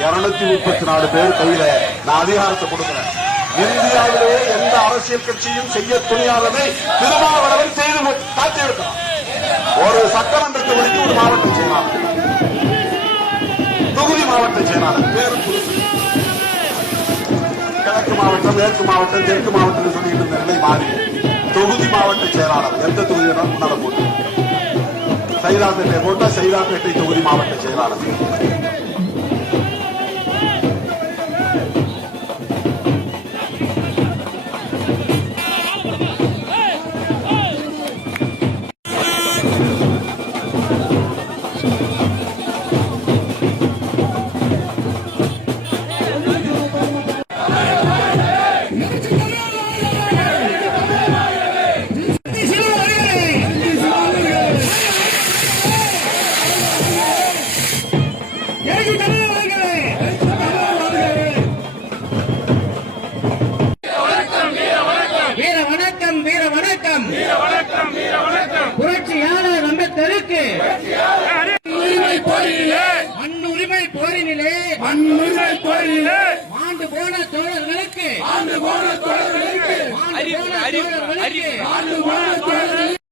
234 பேர் கையில நான் அதிகாரத்தை கொடுக்கிறேன். இந்தியாவிலே எந்த அரசியல் கட்சியும் செய்ய துணியாததை திருமாவளவன் செய்து காட்டியிருக்கிறார். ஒரு சட்டமன்ற தொகுதிக்கு ஒரு மாவட்ட செயலாளர், தொகுதி மாவட்ட செயலாளர் பேரு கிழக்கு மாவட்டம், மேற்கு மாவட்டம், தெற்கு மாவட்டம் சொல்லிட்டு இருந்த நிலை மாறி தொகுதி மாவட்ட செயலாளர். எந்த தொகுதி முன்னால போட்டு சைதாப்பேட்டை போட்டா சைதாப்பேட்டை தொகுதி மாவட்ட செயலாளர். புரட்சியாளர் அம்பேத்கருக்கு மண்ணுரிமை போரினிலே ஆண்டு போன தோழர்களுக்கு